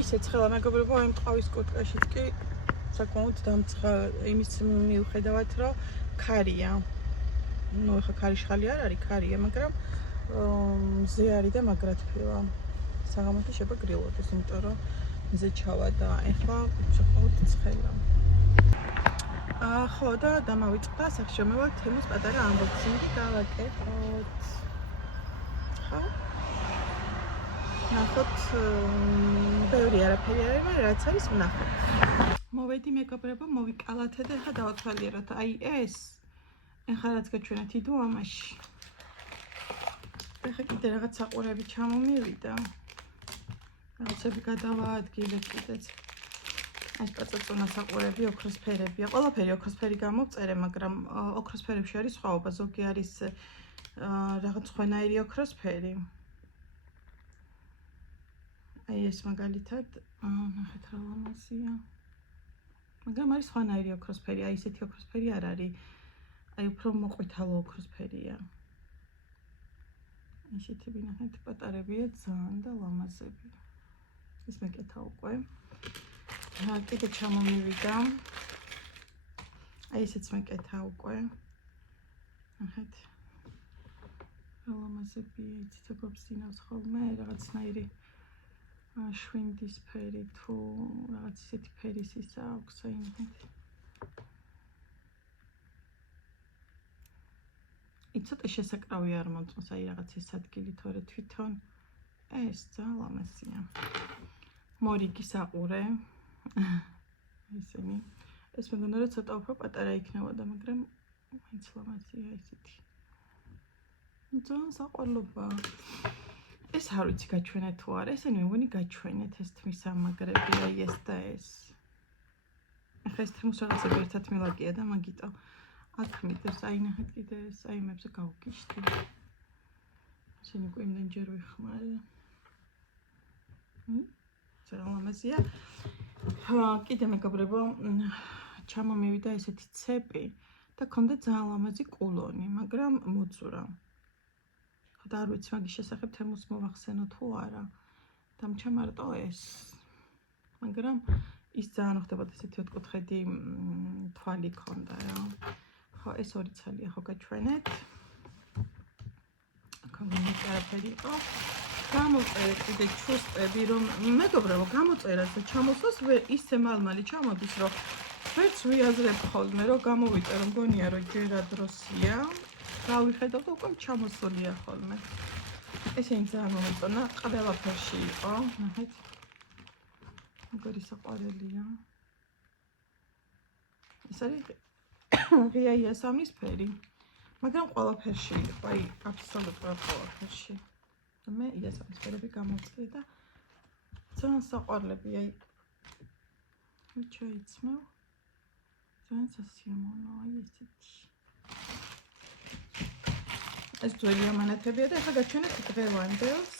ისე ცხელა მეგობრებო, იმ ყავის კუტკაშიც კი საკმაოდ დამცხა იმის მიუხედავად, რომ ქარია. ნუ ეხა ქარიშხალი არ არის, ქარია, მაგრამ მზე არის და მაგრად ფილა. საღამოთი შეიძლება გრილოდეს, იმიტომ რომ მზე ჩავა და ეხლა საკმაოდ ცხელა. ხო და დამავიწყდა სახშომევა თემის პატარა unboxing-ი გავაკეთოთ. ხო? ნახოთ, ბევრი არაფერი არის, მაგრამ რაც არის ვნახოთ. მოვედი მეგობრებო, მოვიკალათე და ეხლა დავათვალიეროთ. აი ეს ეხლა რაც გაჩვენეთ იდო ამაში. ეხლა კიდე რაღაც საყურები ჩამომივიდა. რაღაცები გადავაადგილე კიდეც. ეს პაწაწონა საყურები ოქროსფერებია. ყველაფერი ოქროსფერი გამოვწერე, მაგრამ ოქროსფერებში არის სხვაობა. ზოგი არის რაღაც სხვანაირი ოქროსფერი. აი ეს მაგალითად, ნახეთ რა ლამაზია. მაგრამ არის სხვანაირი ოქროსფერი, აი ესეთი ოქროსფერი არ არის. აი უფრო მოყვითალო ოქროსფერია. ისეთები ნახეთ პატარებია ძალიან და ლამაზები. ეს მეკეთა უკვე. კიდე ჩამომივიდა. აი ესეც მეკეთა უკვე. ნახეთ. რა ლამაზებია, იცით როგორ სინავს ხოლმე, რაღაცნაირი შვინდის ფერი თუ რაღაც ისეთი ფერის ის აქვს, აი ნახეთ. ცოტა შესაკრავი არ მომწონს, აი რაღაც ეს ადგილი, თორე თვითონ ეს ძალიან ლამაზია. მორიგი საყურე. ესენი. ეს მეგონა რომ ცოტა უფრო პატარა იქნებოდა, მაგრამ მაინც ლამაზია ესეთი. ძალიან საყვარლობა. ეს არ ვიცი გაჩვენეთ თუ არა, ესენი მე მგონი გაჩვენეთ ეს თმის ამაგრები, აი ეს და ეს. ახლა ეს თემს რაღაცები ერთად მილაკია და მაგიტო აქ მიდეს, აი ნახეთ კიდე ეს, აი იმებზე გავგიშდი. ესენი უკვე იმდენჯერ ვიხმარე. ძალიან ლამაზია. კიდე მეგობრებო, ჩამომივიდა ესეთი ცეპი და ქონდა ძალიან ლამაზი კულონი, მაგრამ მოძვრა. და არ ვიცი მაგის შესახებ თემს მოვახსენო თუ არა. დამჩა მარტო ეს. მაგრამ ის ძალიან ხდებოდა ესეთი ოთხკუთხედი თვალი ქონდა რა. ხო, ეს ორი ცალია ხო გაჩვენეთ. კომენტი არაფერი იყო. გამოწერეთ კიდე ჩუსტები, რომ მეგობრებო, გამოწერაზე ჩამოსვლას ისე მალმალი ჩამოდის, რომ ვერც ვიაზრებ ხოლმე, რომ გამოვიტე, რომ გონია, რომ ჯერა დროსია. გავიხედავ და უკვე ჩამოსულია ხოლმე. ესენი ძალიან მომეწონა, ყველაფერში იყო, ნახეთ. როგორი საყვარელია. ეს არის ღია იასამნისფერი, მაგრამ ყველაფერში იყო, აი აბსოლუტურად ყველაფერში. მე იასამნისფერები გამოვწერე და ძალიან საყვარლები, აი ჩაიცმევ. ძალიან სასიამოვნოა, აი ესეთი. ეს ძველი ამანათებია და ახლა გაჩვენეთ დღევანდელს.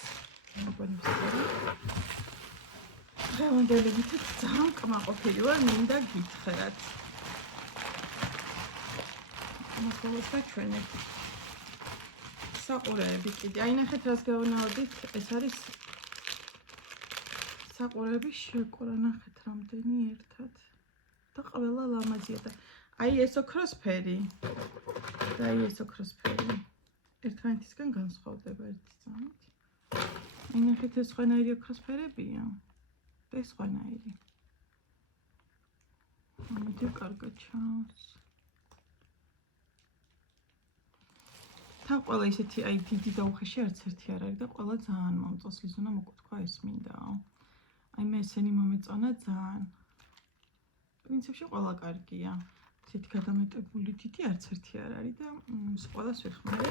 დღევანდელი ძალიან კმაყოფილი ვარ, მინდა გითხრათ. მოსულს გაჩვენეთ. საყურეები კიდე. აი ნახეთ რას გავანაოდით, ეს არის საყურეები შეკურა, ნახეთ რამდენი ერთად. და ყველა ლამაზია და აი ეს ოქროსფერი. და აი ეს ოქროსფერი. ერთმანეთისგან განსხვავდება ერთისგანით. აი ნახეთ ეს სხვანაირი ოქროსფერებია. და ეს სხვანაირი. ამიტომ კარგად ჩანს. თან ყველა ისეთი აი დიდი და უხეში არც ერთი არ არის და ყველა ძალიან მომწონს, ის უნდა მოკუთქვა ეს მინდაო. აი მე ესენი მომეწონა ძალიან. პრინციპში ყველა კარგია. ესეთი გადამეტებული დიდი არც ერთი არ არის და ყველას ვიხმარე.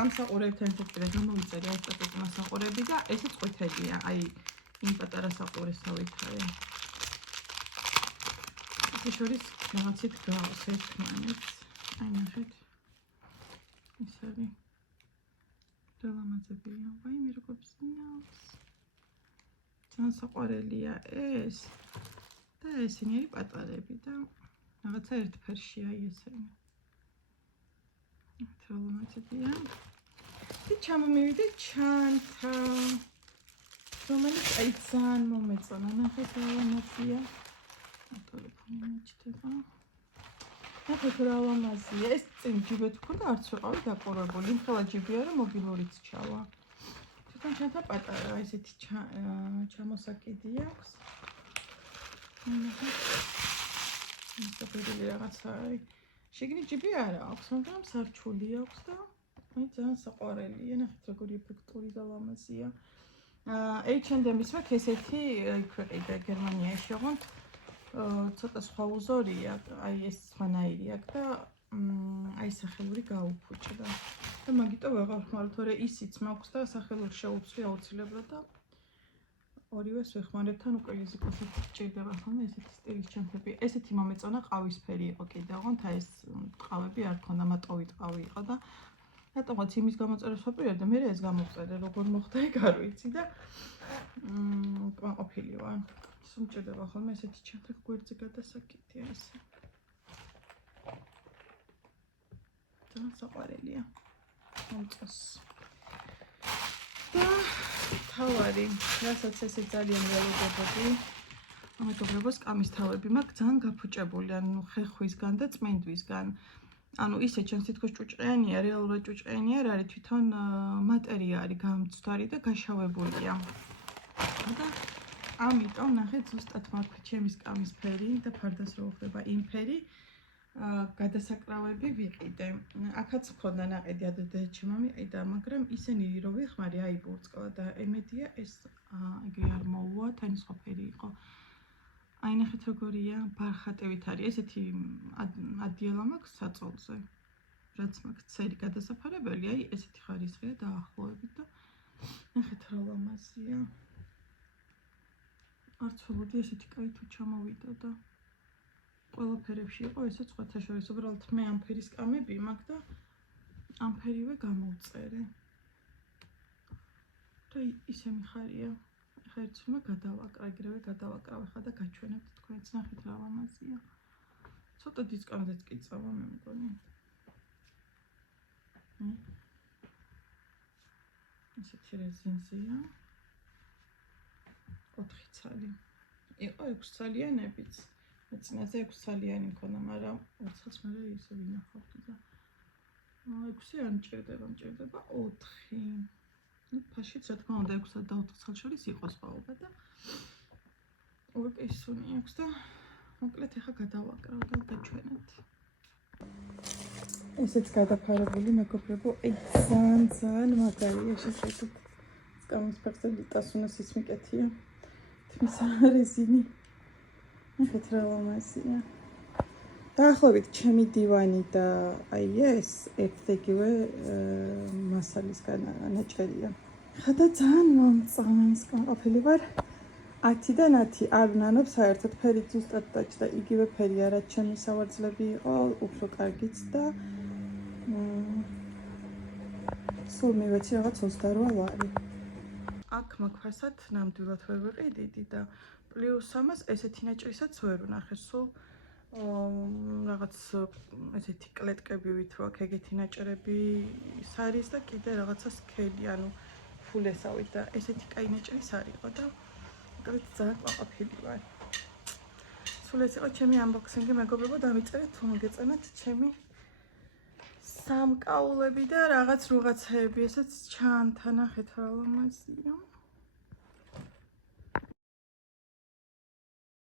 ამ საყურებთან ერთად კიდე გამოვიწერე ეს პატარა საყურები და ესეც ყვითელია, აი იმ პატარა საყურესავით არის. ეს შორის რაღაცით გავს ერთმანეთს. აი ნახეთ. ეს არის. და ლამაზებია. ვაი მე როგორ სინავს. ძალიან საყვარელია ეს. და ესენი არის პატარები და რაღაცა ერთფერშია აი ესენი. რა ლამაზებია. და ჩამომივიდა ჩანთა. რომელიც აი ძალიან მომეწონა, ნახეთ რა ლამაზია. ტელეფონი მიჩდება. ნახეთ რა ლამაზია. ეს წინ ჯიბეთ ქონდა, არც ვიყავი დაყურებული. იმხელა ჯიბია, რომ მობილურიც ჩავა. თვითონ ჩანთა პატარა, ესეთი ჩამოსაკიდი აქვს. ნახეთ. ისეთი რაღაცა არის. შიგნით ჯიბი არა აქვს, მაგრამ სარჩული აქვს და აი ძალიან საყვარელია. ნახეთ როგორი ეფექტური და ლამაზია. H&M-ის მაქვს ესეთი ქვეყნიდან გერმანიაში ოღონდ ცოტა სხვა უზორია, აი ეს სხვანაირი აქვს და აი სახელური გაუფუჭდა. და მაგიტო ვეღარ ხმარობ, თორე ისიც მაქვს და სახელური შეუცვლი აუცილებლად და ორივეს ვეხმარებ, თან უკვე იზიკოსაც ჭირდება ხოლმე ესეთი სტილის ჩემთები. ესეთი მომეწონა ყავისფერი იყო კიდე, ოღონდ აი ეს ტყავები არ ქონდა, მატოვი ტყავი იყო და რატომღაც იმის გამოწერას ვაპირებ და მე ეს გამოვწერე, როგორ მოხდა ეგ არ ვიცი და კმაყოფილი ვარ. სუმჭირდება ხოლმე ესეთი ჩემთებ გვერდზე გადასაკიდია ესე. და საყვარელია. მომწონს. და თავარი, რასაც ესე ძალიან ველოდებოდი. მეგობრებო, სკამის თავები მაქვს ძალიან გაფუჭებული, ანუ ხეხვისგან და წმენდვისგან. ანუ ისე ჩემს თითქოს ჭუჭყიანია, რეალურად ჭუჭყიანი არ არის, თვითონ მატერია არის გამცდარი და გაშავებულია. და ამიტომ ნახეთ ზუსტად მაქვს ჩემი სკამის ფერი და ფარდას რო ხდება იმ ფერი. გადასაკრავები ვიყიდე. აქაც მქონდა ნაყიდი ადრე შემომიყიდა, მაგრამ ისენი რო ვიხმარი, აი ბურწკლა და ემედია ეს ეგრე არ მოუვა, თან სხვა ფერი იყო. აი ნახეთ როგორია, ბარხატევით არის. ესეთი ადიელა მაქვს საწოლზე. რაც მაქვს ცერი გადასაფარებელი, აი ესეთი ხარისხია დაახლოებით და ნახეთ რა ლამაზია. არც ვებოდი ესეთი კაი თუ ჩამოვიდა და ყველა ფერებში იყო, ესეც სხვათა შორის. უბრალოდ მე ამ ფერის სკამები მაქვს და ამ ფერივე გამოვწერე. და ისე მიხარია. ხა ერთ უნდა გადავაკრა, ეგრევე გადავაკრავ ხა და გაჩვენებთ თქვენც, ნახეთ რა ლამაზია. ცოტა დისკამდეც კი წავა მე მგონი. ესეთი რეზინზია. 4 ცალი. იყო 6 ცალიანებიც. მეცნაზე 6 ცალიანი მქონდა, მაგრამ ერთხელს მე ისე ვინახავდი და 6 არ მჭირდება, მჭირდება 4. ну ფაშიც რა თქმა უნდა 6 და 4 ცალ შორის იყოს სხვაობა და უკისუნი აქვს და მოკლედ ეხა გადავაკრავ და გაჩვენებთ. ესეც გადაფარებული მეგობრებო, აი ძალიან მაგარია შეხედეთ. სკამის ფერზე ლიტასუნას ის მიკეთია. თმის რეზინი. ნახეთ რა ლამაზია. დაახლოებით ჩემი დივანი და აი ეს ერთ-იგივე მასალისგან ნაჭერია. ხა და ძალიან მომწონა ის კმაყოფილი ვარ. 10-დან 10 არ ვნანობ საერთოდ ფერი ზუსტად დაჭდა იგივე ფერია, რაც ჩემი სავარძლები იყო, უფრო კარგიც და სულ მივეცი რაღაც 28 ლარი. აქ მაგფასად ნამდვილად ვერ ვიყიდიდი და პლუს ამას ესეთი ნაჭრისაც ვერ ვნახე, სულ რაღაც ესეთი კლეტკებივით რო აქ ეგეთი ნაჭრები არის და კიდე რაღაცა სქელი, ანუ ფულესავით და ესეთი კაი ნაჭრის არისო და მოკლედ ძალიან კმაყოფილი ვარ. სულ ეს იყო ჩემი unboxing-ი მეგობრებო, დამიწერეთ თუ მოგეწონათ ჩემი სამკაულები და რაღაცეები, ესეც ჩანთა, ნახეთ რა ლამაზია.